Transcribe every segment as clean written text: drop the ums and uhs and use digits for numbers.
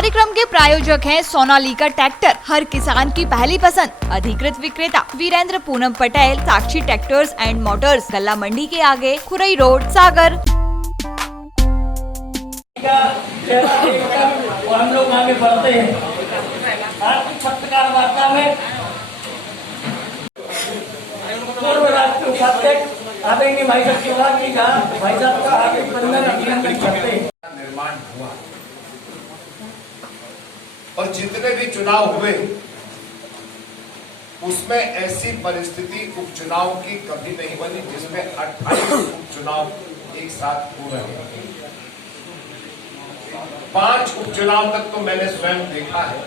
कार्यक्रम के प्रायोजक हैं सोनालिका ट्रैक्टर, हर किसान की पहली पसंद। अधिकृत विक्रेता वीरेंद्र पूनम पटेल, साक्षी ट्रैक्टर्स एंड मोटर्स, गल्ला मंडी के आगे, खुरई रोड, सागर। हम लोग आगे बढ़ते हैं। आर्थिक पत्रकार वार्ता में पूर्व राष्ट्रीय उपाध्यक्ष आदरणीय भाई साहब चौहान जी का भाई साहब का आगे बंधन अभिनंदन करते हैं। निर्माण हुआ और जितने भी चुनाव हुए उसमें ऐसी परिस्थिति उपचुनाव की कभी नहीं बनी जिसमें 28 उपचुनाव एक साथ हो रहे हैं। 5 उपचुनाव तक तो मैंने स्वयं देखा है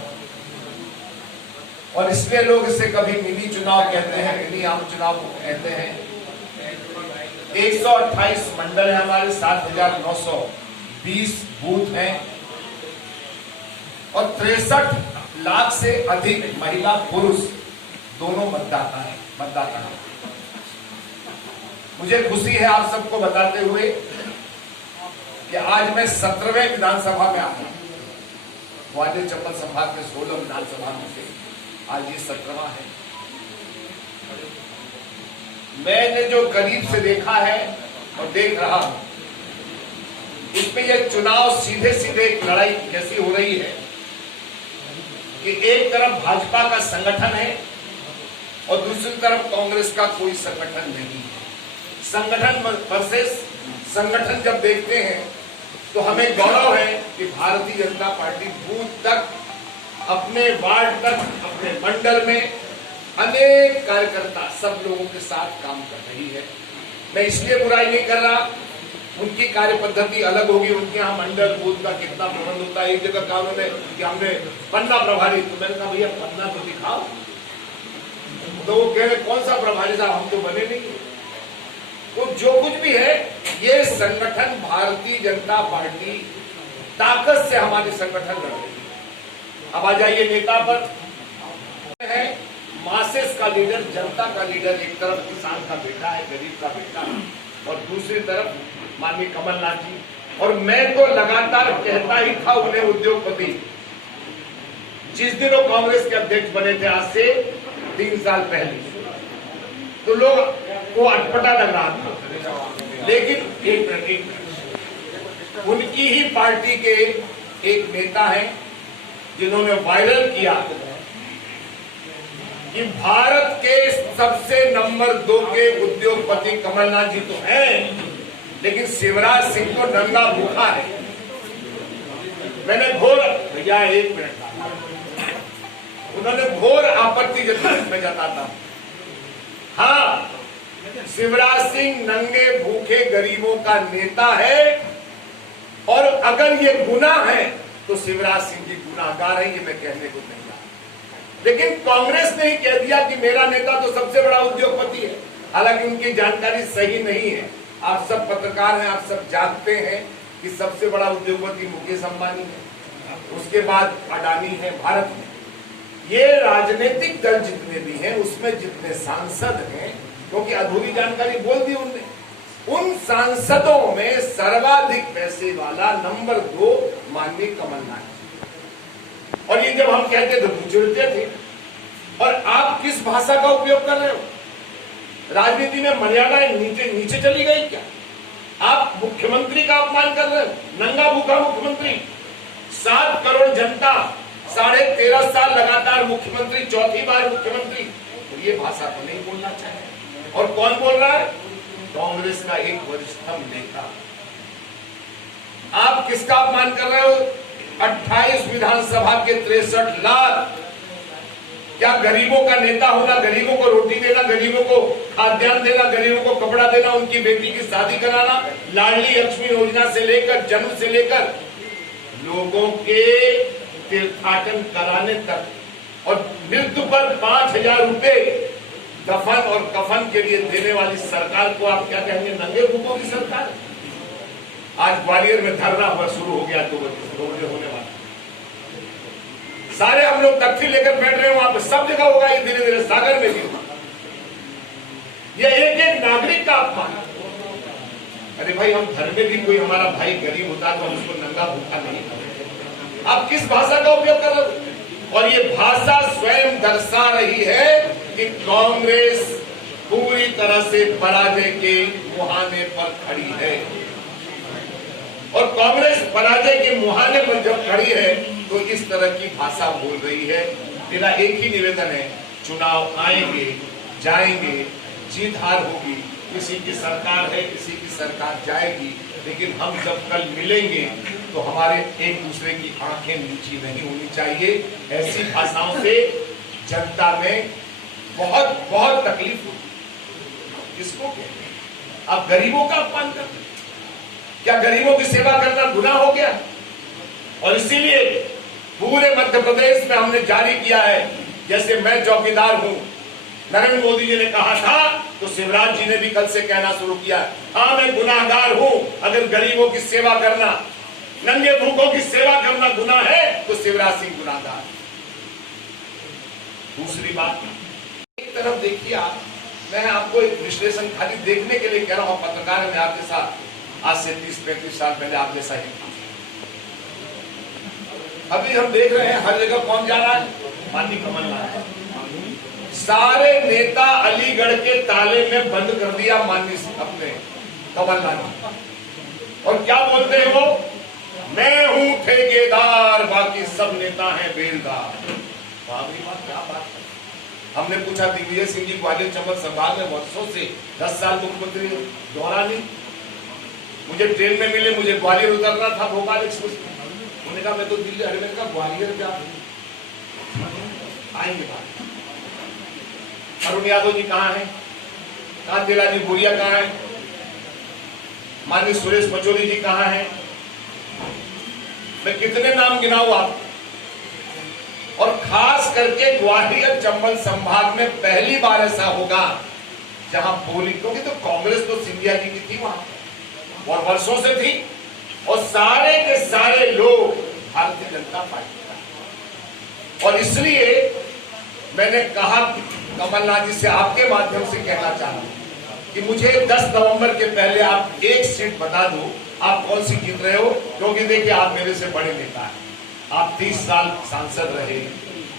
और इसलिए लोग इसे कभी मिनी चुनाव कहते हैं, मिनी आम चुनाव कहते हैं। 128 मंडल है हमारे, 7,920 बूथ हैं और 63 लाख से अधिक महिला पुरुष दोनों मतदाता हैं। मुझे खुशी है आप सबको बताते हुए कि आज मैं 17वें विधानसभा में आया। ग्वालियर चंबल संभाग में 16 विधानसभा में से आज ये 17वां है। मैंने जो करीब से देखा है और देख रहा हूं, इसमें यह चुनाव सीधे सीधे एक लड़ाई कैसी हो रही है कि एक तरफ भाजपा का संगठन है और दूसरी तरफ कांग्रेस का कोई संगठन नहीं है। संगठन वर्सेस संगठन जब देखते हैं तो हमें गौरव है कि भारतीय जनता पार्टी बूथ तक, अपने वार्ड तक, अपने मंडल में अनेक कार्यकर्ता सब लोगों के साथ काम कर रही है। मैं इसलिए बुराई नहीं कर रहा, उनकी कार्य पद्धति अलग होगी, उनके यहाँ मंडल बूथ का कितना प्रबंध होता है। एक जगह कहा उन्होंने कि हमने पन्ना प्रभारी, तो मैंने कहा भैया पन्ना तो दिखाओ। तो वो कह रहे कौन सा प्रभारी साहब, हम तो बने नहीं। तो जो कुछ भी है, ये संगठन भारतीय जनता पार्टी ताकत से हमारे संगठन लड़ रही है। अब आ जाइए नेता पर। है मासेस का लीडर, जनता का लीडर। एक तरफ किसान का बेटा है, गरीब का बेटा है, और दूसरी तरफ माननीय कमलनाथ जी। और मैं तो लगातार कहता ही था उन्हें उद्योगपति। जिस दिन वो कांग्रेस के अध्यक्ष बने थे आज से 3 साल पहले, तो लोग को अटपटा लग रहा था, लेकिन एक मिनट, उनकी ही पार्टी के एक नेता हैं जिन्होंने वायरल किया कि भारत के सबसे नंबर 2 के उद्योगपति कमलनाथ जी तो हैं, लेकिन शिवराज सिंह तो नंगा भूखा है। मैंने घोर, भैया एक मिनट, उन्होंने घोर आपत्ति जताता। हाँ, शिवराज सिंह नंगे भूखे गरीबों का नेता है और अगर ये गुनाह है तो शिवराज सिंह जी गुनाहगार है, ये मैं कहने को नहीं रहा। लेकिन कांग्रेस ने ही कह दिया कि मेरा नेता तो सबसे बड़ा उद्योगपति है, हालांकि उनकी जानकारी सही नहीं है। आप सब पत्रकार हैं, आप सब जानते हैं कि सबसे बड़ा उद्योगपति मुकेश अंबानी है, उसके बाद अडानी है भारत में। ये राजनीतिक दल जितने भी हैं, उसमें जितने सांसद हैं, क्योंकि अधूरी जानकारी बोल दी उनने, उन सांसदों में सर्वाधिक पैसे वाला नंबर 2 माननीय कमलनाथ। और ये जब हम कहते थे तो चिढ़ते थे। और आप किस भाषा का उपयोग कर रहे हो? राजनीति में मर्यादाएं नीचे चली गई क्या? आप मुख्यमंत्री का अपमान कर रहे हो, नंगा भूखा मुख्यमंत्री। 7 करोड़ जनता, 13.5 साल लगातार मुख्यमंत्री, 4थी बार मुख्यमंत्री। तो ये भाषा तो नहीं बोलना चाहिए। और कौन बोल रहा है? कांग्रेस का एक वरिष्ठतम नेता। आप किसका अपमान कर रहे हो? 28 विधानसभा के 63 लाख। क्या गरीबों का नेता होना, गरीबों को रोटी देना, गरीबों को खाद्यान्न देना, गरीबों को कपड़ा देना, उनकी बेटी की शादी कराना, लाडली लक्ष्मी योजना से लेकर, जन्म से लेकर लोगों के तीर्थाटन कराने तक, और मृत्यु पर 5,000 रुपए दफन और कफन के लिए देने वाली सरकार को आप क्या कहेंगे? नंगे भूखों की सरकार। आज ग्वालियर में धरना हुआ, शुरू हो गया, 2 बजे होने वाला। सारे हम लोग तख्ती लेकर बैठ रहे हैं, वहां पर सब जगह होगा, ये धीरे धीरे सागर में भी होगा। यह एक नागरिक का अपमान। अरे भाई, हम घर में भी कोई हमारा भाई गरीब होता तो हम उसको नंगा भूखा नहीं करते। आप किस भाषा का उपयोग कर रहे हो? और ये भाषा स्वयं दर्शा रही है कि कांग्रेस पूरी तरह से पराजय के मुहाने पर खड़ी है। और कांग्रेस पराजय के मुहाने पर जब खड़ी है तो इस तरह की भाषा बोल रही है। मेरा एक ही निवेदन है, चुनाव आएंगे जाएंगे, जीत हार होगी, किसी की सरकार है किसी की सरकार जाएगी, लेकिन हम जब कल मिलेंगे तो हमारे एक दूसरे की आंखें नीची नहीं होनी चाहिए। ऐसी भाषाओं से जनता में बहुत बहुत तकलीफ होगी। किसको कहते हैं? आप गरीबों का अपमान करते हैं। क्या गरीबों की सेवा करना गुनाह हो गया? और इसीलिए पूरे मध्य प्रदेश में हमने जारी किया है, जैसे मैं चौकीदार हूं, नरेंद्र मोदी जी ने कहा था तो शिवराज जी ने भी कल से कहना शुरू किया, हाँ मैं गुनाहगार हूं। अगर गरीबों की सेवा करना, नंगे भूखों की सेवा करना गुनाह है तो शिवराज सिंह गुनाहगार। दूसरी बात, एक तरफ देखिए आप, मैं आपको एक विश्लेषण खाली देखने के लिए कह रहा हूं, पत्रकार में आपके साथ आज से 30-35 साल पहले आप जैसा ही था। अभी हम देख रहे हैं हर जगह कौन जा रहा है? माननीय कमलनाथ। सारे नेता अलीगढ़ के ताले में बंद कर दिया माननीय अपने कमलनाथ। और क्या बोलते हैं वो? मैं हूं ठेकेदार, बाकी सब नेता हैं बेलदार। क्या बात है? हमने पूछा दिग्विजय सिंह जी ग्वालियर चंबल संभाग में वर्षों से 10 साल मुख्यमंत्री दौरा नहीं, मुझे ट्रेन में मिले, मुझे ग्वालियर उतरना था भोपाल एक्सप्रेस में, उन्होंने कहा मैं तो दिल्ली, अरे मैंने कहा ग्वालियर जा आएंगे बात। अरुण यादव जी कहाँ हैं? कांतिलाल जी भूरिया कहाँ हैं? माननीय सुरेश पचौरी जी कहाँ हैं? मैं कितने नाम गिनाऊं आप? और खास करके ग्वालियर चंबल संभाग में पहली बार ऐसा होगा जहां पोलिंग, क्योंकि तो कांग्रेस तो सिंधिया जी की थी वहां और वर्षों से थी, और सारे के सारे लोग भारतीय जनता पार्टी का। और इसलिए मैंने कहा कमलनाथ जी से आपके माध्यम से कहना चाहता हूं कि मुझे 10 नवंबर के पहले आप एक सीट बता दो, आप कौन सी जीत रहे हो। क्योंकि देखिए आप मेरे से बड़े नेता हैं, आप 30 साल सांसद रहे,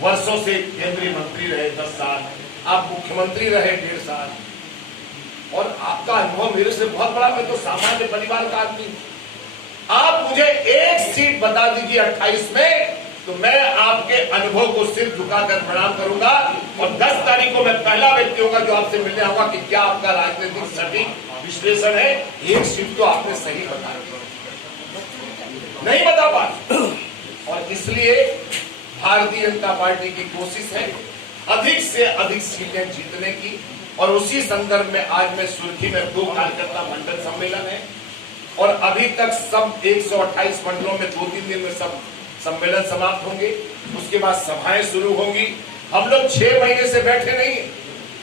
वर्षों से केंद्रीय मंत्री रहे 10 साल, आप मुख्यमंत्री रहे 1.5 साल, और आपका अनुभव मेरे से बहुत बड़ा। मैं तो सामान्य परिवार का आदमी। आप मुझे एक सीट बता दीजिए 28 में, तो मैं आपके अनुभव को सिर झुकाकर प्रणाम करूंगा। और 10 तारीख को मैं पहला व्यक्ति होगा जो आपसे मिलने आऊंगा कि क्या आपका राजनीतिक सटीक विश्लेषण है। एक सीट तो आपने सही बताया, नहीं बता पाए, और इसलिए भारतीय जनता पार्टी की कोशिश है अधिक से अधिक सीटें जीतने की। और उसी संदर्भ में आज मैं सुर्खी में 2 कार्यकर्ता मंडल सम्मेलन है, और अभी तक सब 128 मंडलों में 2-3 दिन में सब सम्मेलन समाप्त होंगे। उसके बाद सभाएं शुरू होंगी। हम लोग 6 महीने से बैठे नहीं,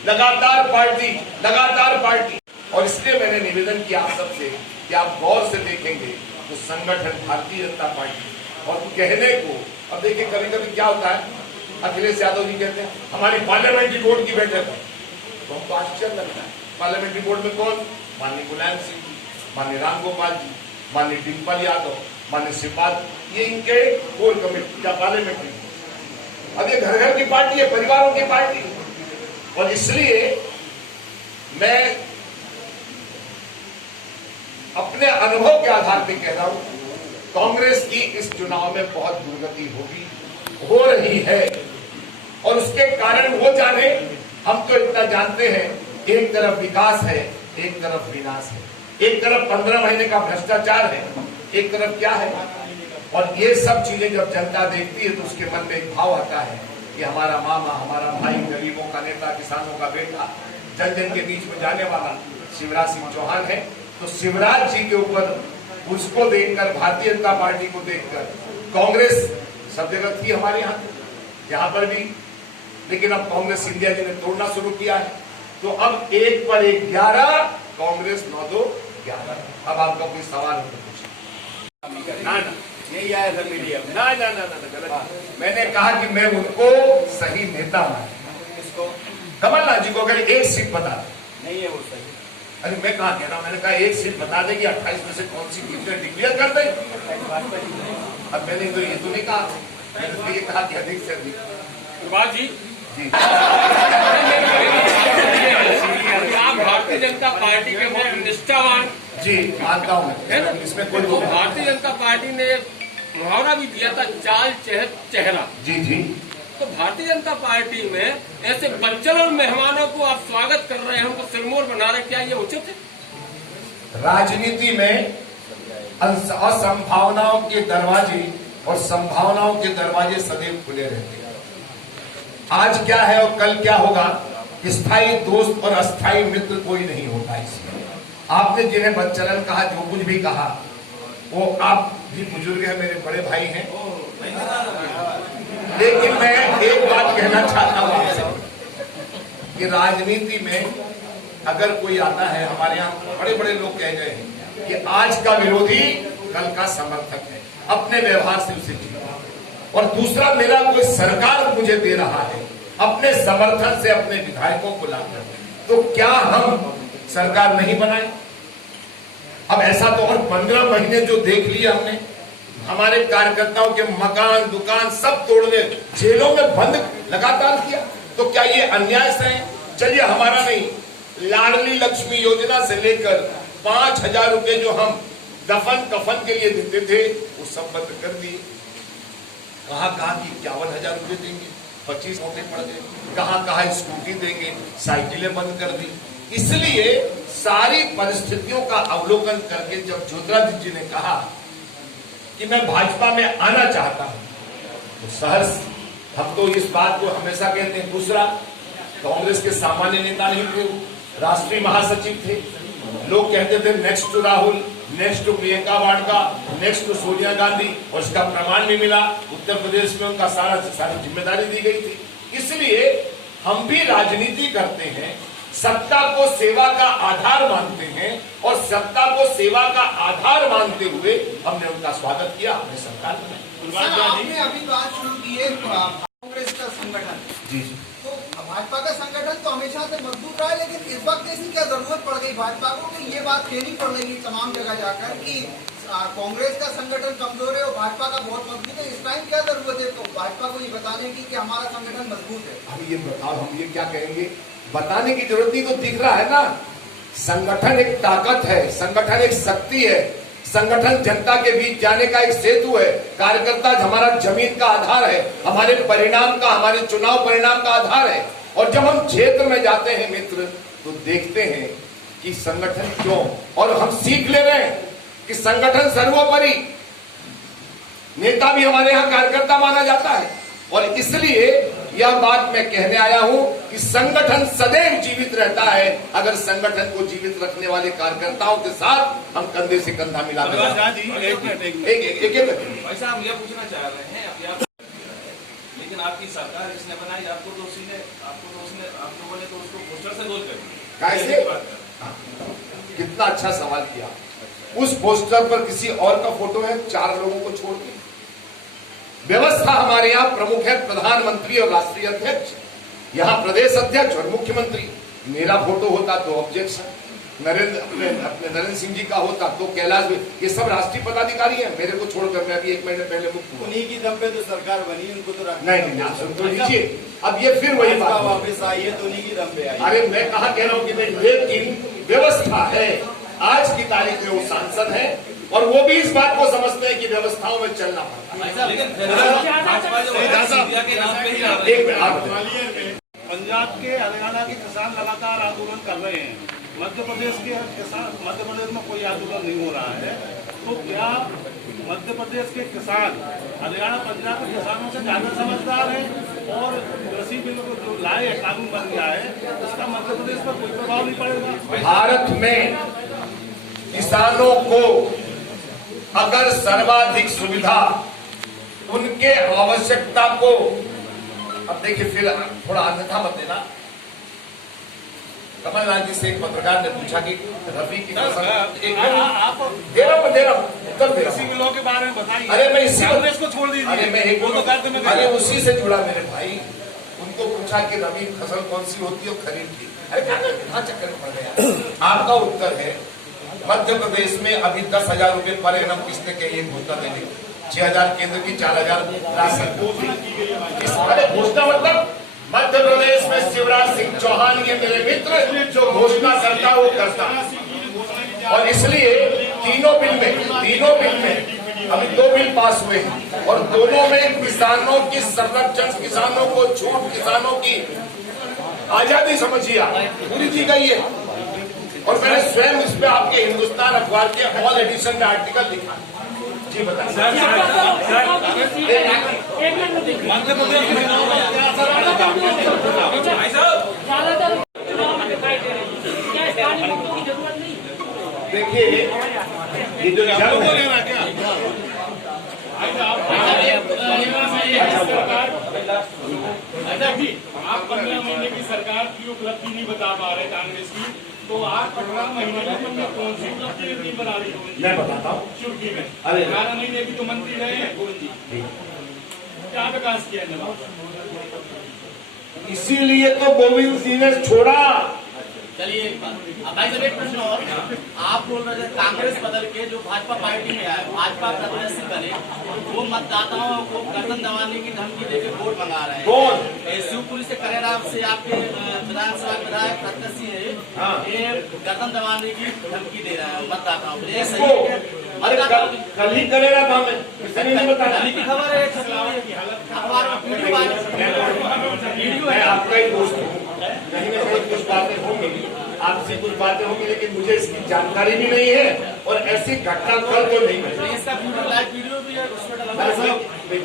लगातार पार्टी। और इसलिए मैंने निवेदन किया आप सबसे कि आप गौर से देखेंगे तो संगठन भारतीय जनता पार्टी, और कहने को, अब देखिए कभी कभी क्या होता है, अखिलेश यादव जी कहते हैं हमारी पार्लियामेंट्री बोर्ड की बैठक है, तो हमको आश्चर्य लगता है। पार्लियामेंट्री बोर्ड में कौन? माननीय मुलायम सिंह जी, माननीय रामगोपाल जी, माननीय डिम्पल यादव, माननीय शिवपाल, ये इनके कोर कमेटी या पार्लियामेंट्री। अब ये घर घर की पार्टी है, परिवारों की पार्टी। और इसलिए मैं अपने अनुभव के आधार पर कह रहा हूं, कांग्रेस की इस चुनाव में बहुत दुर्गति होगी, हो रही है, और उसके कारण वो जाने। हम तो इतना जानते हैं, एक तरफ विकास है, एक तरफ विनाश है, एक तरफ 15 महीने का भ्रष्टाचार है, एक तरफ क्या है। और ये सब चीजें जब जनता देखती है तो उसके मन में एक भाव आता है कि हमारा मामा, हमारा भाई, गरीबों का नेता, किसानों का बेटा, जन जन के बीच में जाने वाला शिवराज सिंह चौहान है। तो शिवराज जी के ऊपर, उसको देखकर, भारतीय जनता पार्टी को देखकर, कांग्रेस सब जगह थी हमारे यहाँ पर भी, लेकिन अब कांग्रेस सिंधिया जी ने तोड़ना शुरू किया है। तो अब 1 पर 11, कांग्रेस 9-2-11। अब आपका कोई सवाल हो तो पूछिए। ना यही आया था मीडिया में, ना गलत। मैंने कहा कि मैं उनको सही नेता मानता हूं। कमलनाथ जी को अगर एक सीट बता दे, नहीं है वो सही। अरे मैं कहा कह रहा हूं, मैंने कहा एक सीट बता दे कि 28 में से कौन सी जीत डिक्लेयर कर दे। अब मैंने तो ये तो नहीं कहा, मैंने तो ये कहा कि अधिक से अधिक। प्रभात जी, जी आप भारतीय जनता पार्टी के बहुत निष्ठावान जी मानता हूँ है ना। इसमें कोई तो भारतीय जनता पार्टी ने मुहावरा भी दिया था, चाल चहल चेहरा। जी जी तो भारतीय जनता पार्टी में ऐसे बच्चल और मेहमानों को आप स्वागत कर रहे हैं, हमको सिरमौर बना रहे, क्या ये उचित है? राजनीति में असंभावनाओं के दरवाजे और संभावनाओं के दरवाजे सदैव खुले रहते हैं। आज क्या है और कल क्या होगा, स्थायी दोस्त और अस्थायी मित्र कोई नहीं होता। इसमें आपने जिन्हें बच्चलन कहा, जो कुछ भी कहा, वो आप भी बुजुर्ग हैं, मेरे बड़े भाई हैं, लेकिन मैं एक बात कहना चाहता हूं आपसे कि राजनीति में अगर कोई आता है, हमारे यहाँ बड़े बड़े लोग कह गए हैं कि आज का विरोधी कल का समर्थक है, अपने व्यवहार से उसे जीता। और दूसरा, मेरा कोई सरकार मुझे दे रहा है अपने समर्थन से अपने विधायकों को लाकर, तो क्या हम सरकार नहीं बनाए? अब ऐसा तो और 15 महीने जो देख लिया हमने, हमारे कार्यकर्ताओं के मकान दुकान सब तोड़ने, जेलों में बंद लगातार किया, तो क्या ये अन्याय से है? चलिए हमारा नहीं, लाडली लक्ष्मी योजना से लेकर 5,000 रुपए जो हम दफन कफन के लिए देते थे, वो सब बंद कर दिए। कहा कि 51,000 रुपए देंगे, 25 मौके पड़ गए, कहा स्कूटी देंगे, साइकिलें बंद कर दी। इसलिए सारी परिस्थितियों का अवलोकन करके जब ज्योतिरादित्य जी ने कहा कि मैं भाजपा में आना चाहता हूं, तो सहर्ष हम तो इस बात को हमेशा कहते हैं। दूसरा, कांग्रेस के सामान्य नेता नहीं थे, राष्ट्रीय महासचिव थे। लोग कहते थे next to Rahul, next to Priyanka Vadra, next to Sonia Gandhi, और इसका प्रमाण भी मिला। उत्तर प्रदेश में उनका सारी जिम्मेदारी दी गई थी। इसलिए हम भी राजनीति करते हैं, सत्ता को सेवा का आधार मानते हैं, और सत्ता को सेवा का आधार मानते हुए हमने उनका स्वागत किया, हमने सरकार बनाई। आपने अभी बात शुरू की है कांग्रेस का संगठन, जी तो भाजपा का संगठन तो हमेशा से मजबूत रहा है, लेकिन इस वक्त ऐसी क्या जरूरत पड़ गई भाजपा को कि ये बात कहनी पड़ रही है तमाम जगह जाकर कि कांग्रेस का संगठन कमजोर है और भाजपा का बहुत मजबूत है? इस टाइम क्या जरूरत है तो भाजपा को ये बताने की कि हमारा संगठन मजबूत है? अभी ये बताओ, हम ये क्या कहेंगे? बताने की जरूरत नहीं, तो दिख रहा है ना। संगठन एक ताकत है, संगठन एक शक्ति है, संगठन जनता के बीच जाने का एक सेतु है। कार्यकर्ता हमारा जमीन का आधार है, हमारे परिणाम का, हमारे चुनाव परिणाम का आधार है। और जब हम क्षेत्र में जाते हैं मित्र, तो देखते हैं कि संगठन क्यों, और हम सीख ले रहे हैं कि संगठन सर्वोपरि। नेता भी हमारे यहाँ कार्यकर्ता माना जाता है, और इसलिए यह बात मैं कहने आया हूं कि संगठन सदैव जीवित रहता है अगर संगठन को जीवित रखने वाले कार्यकर्ताओं के साथ हम कंधे से कंधा मिलाकर। वैसा हम यह पूछना चाह रहे हैं, अभी आप लेकिन आपकी सरकार जिसने बनाई, आपको तो उसने आप लोगों ने तो उसको पोस्टर से गोल कर दिया। कैसे? कितना अच्छा सवाल किया। उस पोस्टर पर किसी और का फोटो है, 4 लोगों को छोड़ के। व्यवस्था हमारे यहाँ प्रमुख है प्रधानमंत्री और राष्ट्रीय अध्यक्ष, यहाँ प्रदेश अध्यक्ष और मुख्यमंत्री। मेरा फोटो होता तो ऑब्जेक्शन, नरेंद्र सिंह जी का होता तो कैलाश, ये सब राष्ट्रीय पदाधिकारी हैं। मेरे को छोड़कर मैं अभी 1 महीने पहले मुक्त हुआ। उन्हीं की दम पे तो सरकार बनी, उनको तो नहीं आप सुन तो लीजिए। अब ये फिर वही बात वापस आई है तो उन्हीं की दम पे आई। अरे मैं कहा कह रहा हूँ कि नहीं, लेकिन व्यवस्था है। आज की तारीख में वो सांसद है, और वो भी इस बात को समझते हैं कि व्यवस्थाओं में चलना पड़ता है। पंजाब के हरियाणा के किसान लगातार आंदोलन कर रहे हैं, मध्य प्रदेश के किसान, मध्य प्रदेश में कोई आंदोलन नहीं हो रहा है, तो क्या मध्य प्रदेश के किसान हरियाणा पंजाब के किसानों से ज्यादा समझदार है? और कृषि बिल को जो लाए है, कानून बन गया है, उसका मध्य प्रदेश पर कोई प्रभाव नहीं पड़ेगा? भारत में किसानों को अगर सर्वाधिक सुविधा उनके आवश्यकता को, अब देखिए फिर थोड़ा अन्यथा मत देना। कमलनाथ जी से एक पत्रकार ने पूछा कि रबी की फसल, दे रहा हूं उत्तर दे रहा हूं। बिलों के बारे में बताइए। अरे मैं इसी कांग्रेस को छोड़ दीजिए। अरे मैं एक, अरे उसी से जुड़ा मेरे भाई। उनको पूछा कि रबी फसल कौन सी होती है, खरीफ की। अरे कहाँ चक्कर में पड़ गया। आपका उत्तर है मध्य प्रदेश में अभी 10,000 रुपए पर एनम किसने कही है भुगतान देने, 6,000 केंद्र की, 4,000 राशन। इस घोषणा मतलब मध्य प्रदेश में शिवराज सिंह चौहान ये मेरे मित्र जो घोषणा करता वो करता, और इसलिए तीनों बिल में अभी 2 बिल पास हुए हैं और दोनों में किसानों की संरक्षण, किसानों को छूट, किसानों की आजादी समझिए पूरी की गई है। और मैंने स्वयं इस पे आपके हिंदुस्तान अखबार के ऑल एडिशन में आर्टिकल लिखा। जी बताइए। देखिए ये जो जंग आप 15 महीने की सरकार की उपलब्धि नहीं बता पा रहे कांग्रेस की, तो आप 15 महीने में कौन सी उपलब्धि नहीं बना रही हो? मैं बताता हूँ। चुटकी में 11 महीने की तो मंत्री रहे हैं गोविंद जी, क्या विकास किया है? इसीलिए तो गोविंद सिंह ने छोड़ा। चलिए भाई साहब एक प्रश्न और, आप बोल रहे थे कांग्रेस बदल के जो भाजपा पार्टी में आए, भाजपा प्रत्याशी बने, वो मतदाताओं को गर्दन दबाने की धमकी देकर वोट मंगा रहे हैं। कौन? शिवपुरी से करेराम से आपके विधानसभा विधायक प्रत्याशी है, ये गर्दन दबाने की धमकी दे रहे हैं मतदाताओं को। ये सही है? कल ही करेगा था, मैं किसी ने नहीं बताया। की खबर है, अखबार में वीडियो मैं है। आपका ही दोस्त हूँ, कहीं न कहीं कुछ बातें होंगी, आपसे कुछ बातें होंगी, लेकिन मुझे इसकी जानकारी भी नहीं है और ऐसी घटना कल तो नहीं घटी। इसका लाइव वीडियो भी है, उसमें डला हुआ है।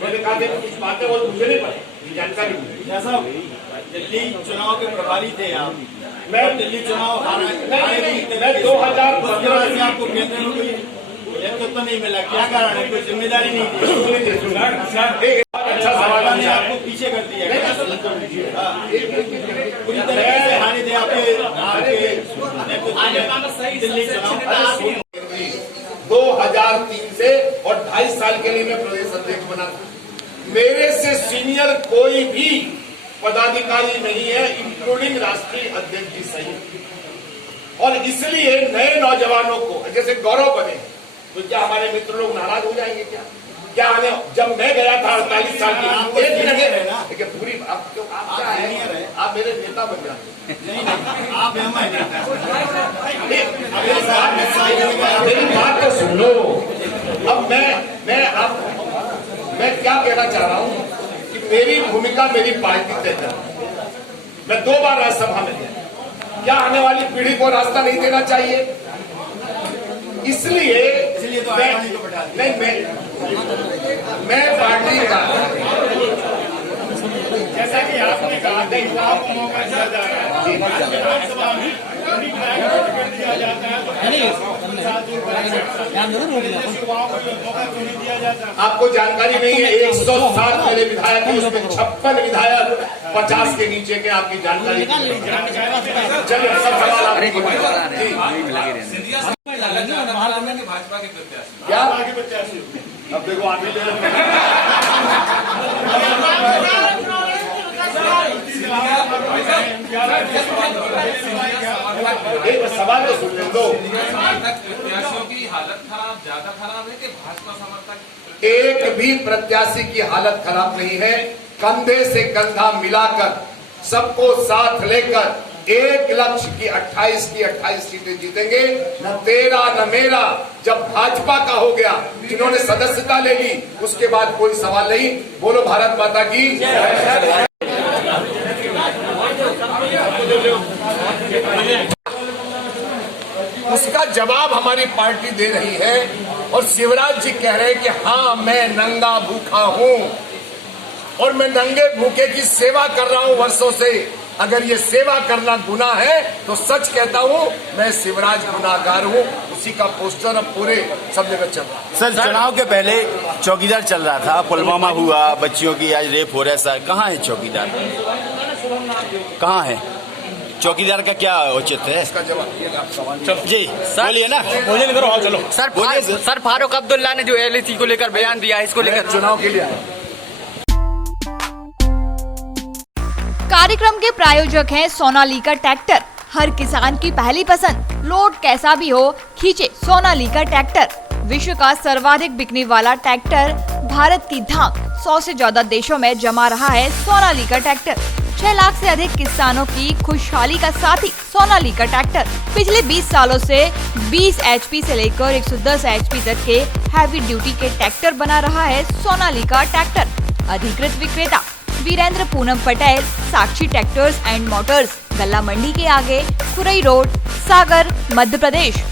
मैंने कहा था कुछ बातें और मुझे नहीं पता, जानकारी नहीं। दिल्ली चुनाव के प्रभारी थे आप, मैं दिल्ली चुनाव मैं 2015 से आपको केंद्र में कोई नेतृत्व नहीं मिला, क्या कारण है? कोई जिम्मेदारी नहीं थी? अच्छा सवाल ने आपको पीछे कर दिया, पूरी तरह से हानि दे आपके दिल्ली चुनाव 2003 से और 2.5 साल के लिए मैं प्रदेश अध्यक्ष बना था। मेरे से सीनियर कोई भी पदाधिकारी नहीं है, इंक्लूडिंग राष्ट्रीय अध्यक्ष जी सही। और इसलिए नए नौजवानों को जैसे गौरव बने, तो क्या हमारे मित्र लोग नाराज हो जाएंगे? क्या आने? जब मैं गया था 48 साल की, एक दिन लगे लेकिन पूरी आप क्या है, आप मेरे नेता बन जाते। आप मेरी बात तो सुन लो। अब मैं क्या कहना चाह रहा हूँ कि मेरी भूमिका मेरी पार्टी तय कर। मैं 2 बार राज्यसभा में गया, क्या आने वाली पीढ़ी को रास्ता नहीं देना चाहिए? इसलिए तो मैं पार्टी का, जैसा कि आपने कहा था युवाओं को मौका दिया जा रहा है, विधानसभा में टिकट दिया जाता है, युवाओं को मौका क्यों नहीं दिया जाता? आपको जानकारी नहीं है, 107 मेरे विधायक हैं, उसमें 56 विधायक 50 के नीचे के, आपकी जानकारी चलिए सब सवाल भाजपा के प्रत्याशी क्या आगे प्रत्याशी अब देखो आगे ले एक सवाल तो सुन लो। प्रत्याशियों की हालत खराब, ज्यादा खराब है कि भाजपा समर्थक? एक भी प्रत्याशी की हालत खराब नहीं है। कंधे से कंधा मिलाकर सबको साथ लेकर एक लक्ष्य की 28 सीटें जीतेंगे। न तेरा न मेरा। जब भाजपा का हो गया, जिन्होंने सदस्यता ले ली, उसके बाद कोई सवाल नहीं। बोलो भारत माता की। उसका जवाब हमारी पार्टी दे रही है और शिवराज जी कह रहे हैं कि हाँ मैं नंगा भूखा हूँ और मैं नंगे भूखे की सेवा कर रहा हूँ वर्षों से। अगर ये सेवा करना गुनाह है तो सच कहता हूँ, मैं शिवराज गुनाहगार हूँ। उसी का पोस्टर अब पूरे सब जगह चल रहा है। सर चुनाव के पहले चौकीदार चल रहा था, पुलवामा हुआ, बच्चियों की आज रेप हो रहा है। सर कहाँ है चौकीदार, कहाँ है चौकीदार का क्या औचित्य है? इसका जवाब जी बोलिए ना, चलो सर फारूक अब्दुल्ला ने जो एलएसी को लेकर बयान दिया है, इसको लेकर चुनाव के लिए आया। कार्यक्रम के प्रायोजक हैं सोनालिका ट्रैक्टर, हर किसान की पहली पसंद। लोड कैसा भी हो, खींचे सोनालिका ट्रैक्टर। विश्व का सर्वाधिक बिकने वाला ट्रैक्टर भारत की धाक 100 से ज्यादा देशों में जमा रहा है सोनालिका ट्रैक्टर। 6 लाख से अधिक किसानों की खुशहाली का साथी सोनालिका ट्रैक्टर पिछले 20 सालों से 20 HP से लेकर 110 HP तक के हैवी ड्यूटी के ट्रैक्टर बना रहा है सोनालिका ट्रैक्टर। अधिकृत विक्रेता वीरेंद्र पूनम पटेल, साक्षी ट्रैक्टर्स एंड मोटर्स, गल्ला मंडी के आगे, खुरई रोड, सागर, मध्य प्रदेश।